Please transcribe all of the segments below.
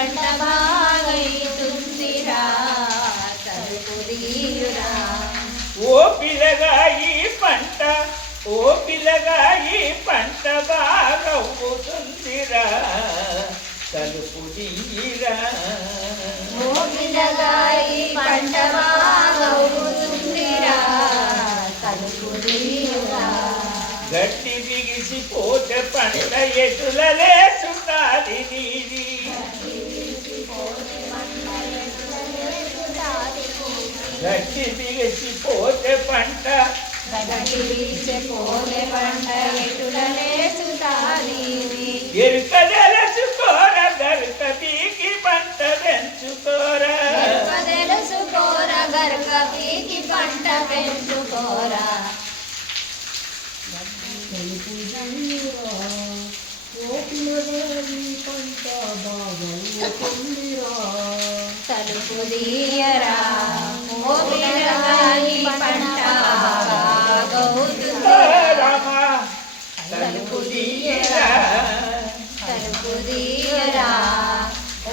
పంట బాగైతుందిరా తలుపు తీయురా. ఓ పిల్లగా ఈ పంట, ఓ పిల్లగా ఈ పంట బాగవుతుందిరా తలుపు తీయరా. ఓ పిల్లగా ఈ పంట బాగవుతుందిరా తలుపు తీయురా. గట్టి బిగిసిపోతే పంట ఎటుల లేచుతాది నీది, గట్టి బిగిసిపోతే పంట ఎటుల లేచుతాది. ఎరుక తెలుసుకోరా గరుక పీకి పంట పెంచుకోరా, తెలుసుకోరా గరుక పీకి పంట పెంచుకోరా. తలుపు తీయరా ఓ పిల్లగా ఈ పంట బాగవుతుందిరా. తలుపు తీయరా, తలుపు తీయరా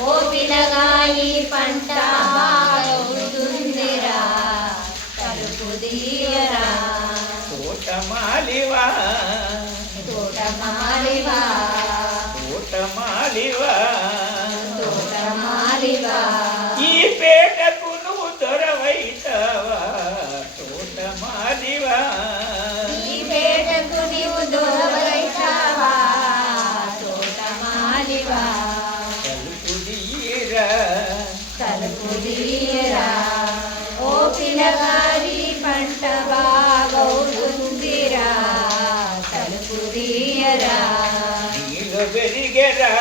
ఓ పిల్లగా ఈ పంట బాగవుతుందిరా తలుపు తీయరా. తోటమాలివా, తోటమాలివా, తోటమాలివా, తోటమాలివా, ఈ పేటకు నువ్వు దొరవైతావా తోటమాలివా, ఈ పేటకు నీవు దొరవైతావా తోటమాలివా. తలుపు తీయరా, తలుపు తీయరా ఓ పిల్లగారి పంట బాగవుతుందిరా తలుపు తీయరా. నీలో పెరిగెరా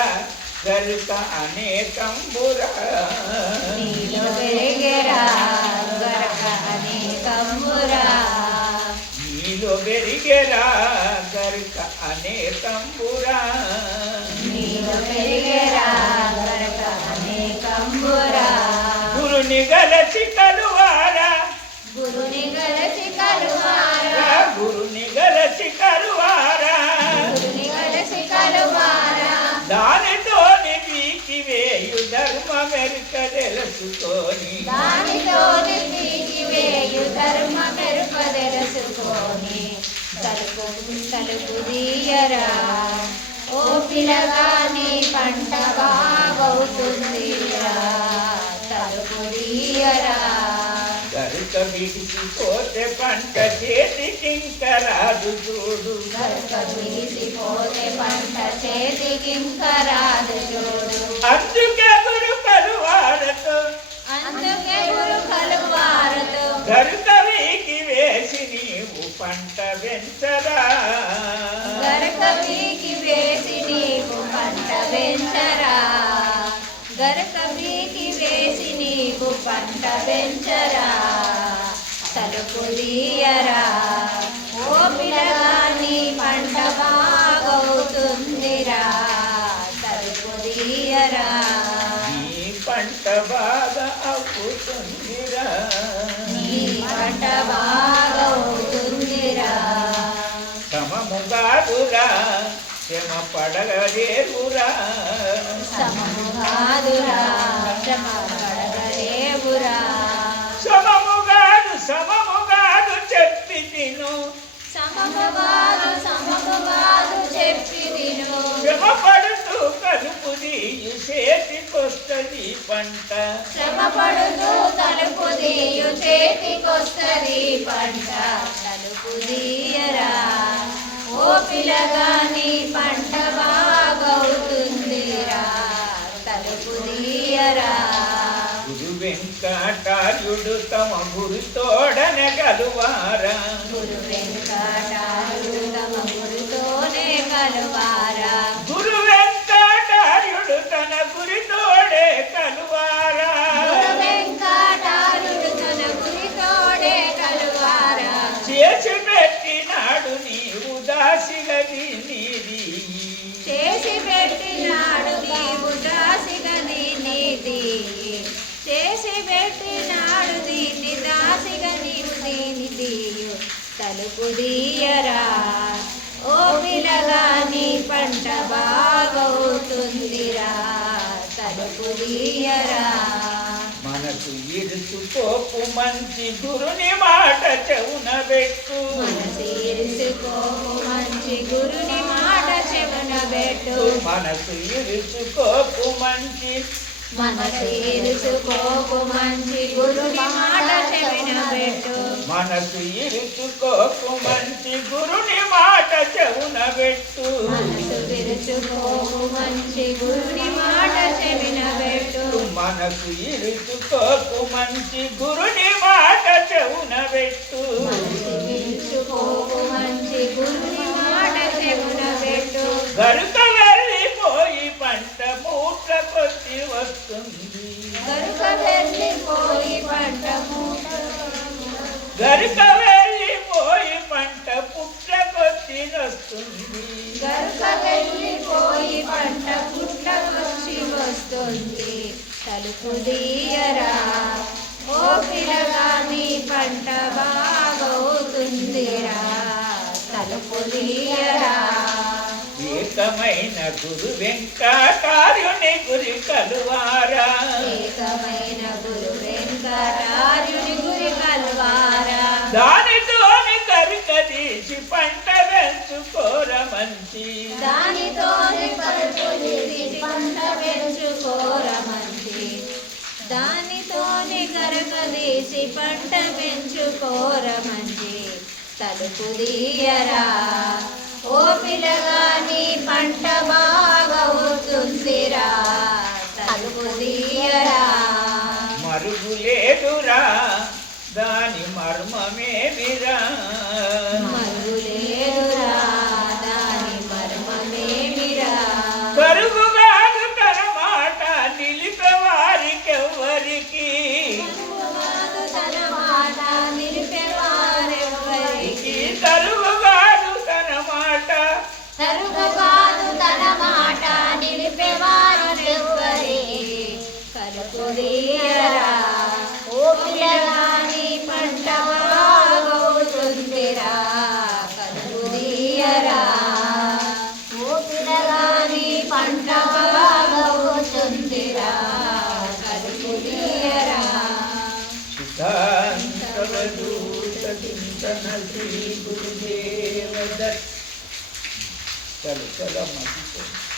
గరుక అనేకంబురా, నీలో పెరిగెరా గరక అనేకంబురా. నీలో పెరిగెరా గరుక అనేకంబురా, నీలో పెరిగెరా గరక అనేకంబురా. గురుని గలచి కలువారా, గురుని గలసి కలువారా, గురుని గలచి కలువారా, గురుని గలసి కలువారా. దానితోని వీకి వేయు ధర్మ మెరుక తెలుసుకొని, దానితోని పీకి వేయు ధర్మ మెరుప తెలుసుకొని. తలుపు తలుపు తీయరా ఓ పిల్లగా నీ పంట బాగవుతుందిరా తలుపు తీయరా. గరుక బిగిసిపోతే పంట చేతికింకరాదు చూడు, గరుక బిగిసిపోతే పంట చేతికింకరాదు చూడు. అందుకే గురు కలువారతో, అందుకే గురు కలువారతో గరుక వీకి వేసి నీవు పంట పెంచరా, గరక పీకి వేసి నీవు పంట పెంచరా. గరక పీకి వేసి నీవు పంట పెంచరా. తలుపు తీయరా ఓ పిల్లగా నీ పంట బాగవుతుందిరా తలుపు తీయరా. నీ పంట బాగా అవుతుందిరా, నీ పంట బాగవుతుందిరా. సమముగాదురా శ్రమ పడగలేవురా, సమముగాదురా శ్రమ పడగలేవురా. సమముగాదు సమముగాదు చెప్పి తిను, సమముగాదు చెప్పి తిను. శ్రమ పడుతూ కలుపు తీయు చేతికొస్తది పంట, శ్రమ పడుతూ తలుపు తీయు చేతికొస్తది పంట. తలుపు తీయరా ఓ పిల్లగా నీ పంట బాగవుతుందిరా తలుపు తీయరా. గురు వెంకటార్యుడు తమ గురుతోడన కలువారా, గురు వెంకటార్యుడు తమ గురుతోనే కలువారా. గురు వెంకటార్యుడు తన గురితోడే కలువారా, గురు వెంకటార్యుడు తన గురితోడే కలువారా. చేసి పెట్టినాడు నీవు దాసిగది నీది, చేసి పెట్టినాడు నీవు దాసిగా నీది. చేసి పెట్టినాడు దీన్ని దాసిగా నీవు దీని తీయు తలుపు తీయరా ఓ పిల్లగా నీ పంట బాగవుతుందిరా తలుపు తలుపు తీయరా. మనసు ఇరుచుకోకు మంచి గురుని మాట చెవున పెట్టు. మనసు ఇరుసుకోకు మంచి గురుని మాట చెవున పెట్టు. మనసు ఇరుచుకోకు మంచి మనసు ఇరుసుకోకు మంచి గురుని మాట చెవిన పెట్టు. మనసు ఇరుచుకోకు మంచి గురుని మాట చెవున పెట్టు. మనసు ఇరుసుకోకు మంచి గురుని మాట చెవిన పెట్టు. మనసు ఇరుచుకోకు మంచి గురుని మాట చెవున పెట్టు. మనసు ఇరుసుకోకు మంచి గురుని మాట చెవిన పెట్టు. గరుక వెళ్ళిపోయి పంట మూట కొద్ది వస్తుంది. గరుక వెళ్ళిపోయి పంట మూట. గరుక వెళ్ళిపోయి పంట పుట్ట కొద్ది వస్తుంది. గరుక వెళ్ళిపోయి పంట పుట్టకొచ్చి వస్తుంది. తలుపు తీయరా ఓ పిల్లగా నీ పంట బాగవుతుందిరా. తలుపు తీయరా. ఏకమైన గురు వెంకటార్యుని గురి కలువారా. ఏకమైన గురు వెంకటార్యుని గురి కల్వారా. దానితోని కరుక తీసి పంట పెంచుకోర మంచి. దానితోని కలుపు తీసి పంట పెంచుకోర మంచి. దానితోని కరక తీసి పంట పెంచుకోర మంచి. తలుపు తీయరా ఓ పిల్లగా నీ పంట బాగవుతుందిరా. తలుపు తీయరా. మరుగు లేదురా దాని మర్మమేమిరా. మరుగులేదురా దాని మర్మమేమిరా. కరుగుగాదు తన మాట నిలిపే వారికెవ్వరికి. కరుగుగాదు తన మాట నిలిపేవారెవ్వరికి. కరుగుగాదు తన మాట. కరుగుగాదు తన మాట నిలిపేవారెవ్వరికి. కలుపు తీయరా ఓ పిల్లగా నీ పంట బాగవుతుందిరా. కలుపు తీయరా ఓ పిల్లగా నీ పంట బాగవుతుందిరా. కలుపు తీయరా. సిద్ధాంతవధూత చింతన శ్రీ గురుదేవ దత్. చలో చలో అమ్మ.